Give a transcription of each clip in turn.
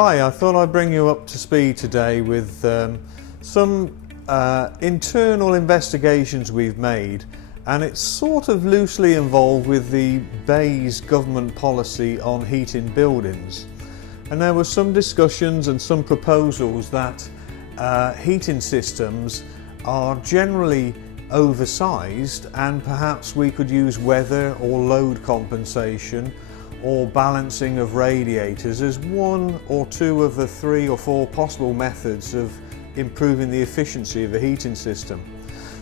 Hi, I thought I'd bring you up to speed today with some internal investigations we've made, and it's sort of loosely involved with the BEIS government policy on heating buildings. And there were some discussions and some proposals that heating systems are generally oversized, and perhaps we could use weather or load compensation or balancing of radiators as one or two of the 3 or 4 possible methods of improving the efficiency of a heating system.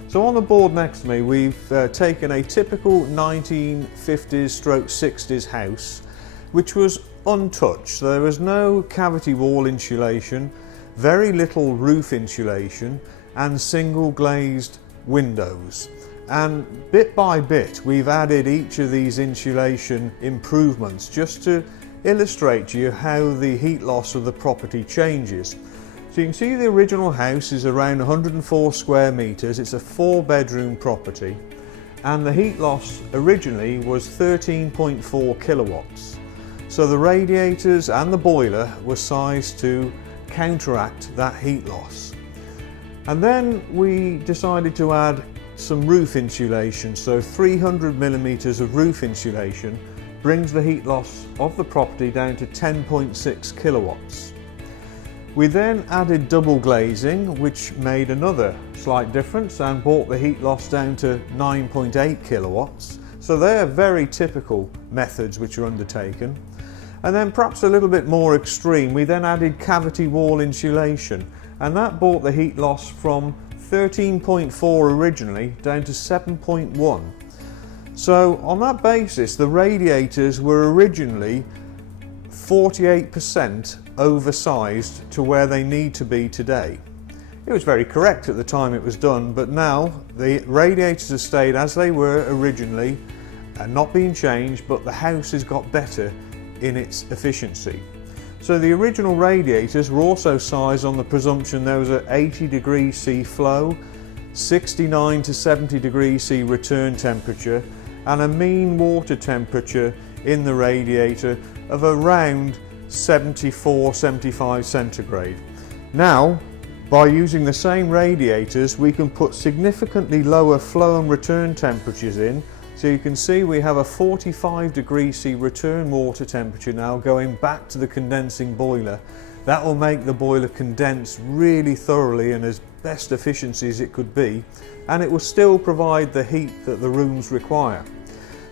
So on the board next to me we've taken a typical 1950s/60s house which was untouched. So there was no cavity wall insulation, very little roof insulation and single glazed windows. And bit by bit we've added each of these insulation improvements just to illustrate to you how the heat loss of the property changes. So you can see the original house is around 104 square metres, it's a 4-bedroom property, and the heat loss originally was 13.4 kilowatts. So the radiators and the boiler were sized to counteract that heat loss. And then we decided to add some roof insulation, so 300 millimeters of roof insulation brings the heat loss of the property down to 10.6 kilowatts. We then added double glazing, which made another slight difference and brought the heat loss down to 9.8 kilowatts. So they're very typical methods which are undertaken. And then perhaps a little bit more extreme, we then added cavity wall insulation, and that brought the heat loss from 13.4 originally down to 7.1. So on that basis the radiators were originally 48% oversized to where they need to be today. It was very correct at the time it was done, but now the radiators have stayed as they were originally and not being changed, but the house has got better in its efficiency. So the original radiators were also sized on the presumption there was an 80 degrees C flow, 69 to 70 degrees C return temperature, and a mean water temperature in the radiator of around 74-75 centigrade. Now, by using the same radiators, we can put significantly lower flow and return temperatures in. So you can see we have a 45 degrees C return water temperature now going back to the condensing boiler. That will make the boiler condense really thoroughly and as best efficiency as it could be, and it will still provide the heat that the rooms require.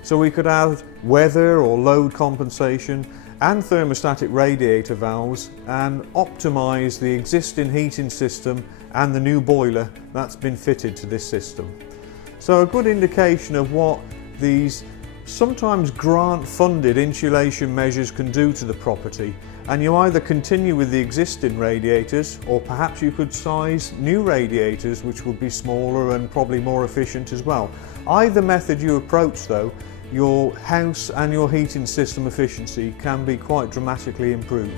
So we could add weather or load compensation and thermostatic radiator valves and optimise the existing heating system and the new boiler that's been fitted to this system. So a good indication of what these sometimes grant-funded insulation measures can do to the property, and you either continue with the existing radiators or perhaps you could size new radiators which would be smaller and probably more efficient as well. Either method you approach though, your house and your heating system efficiency can be quite dramatically improved.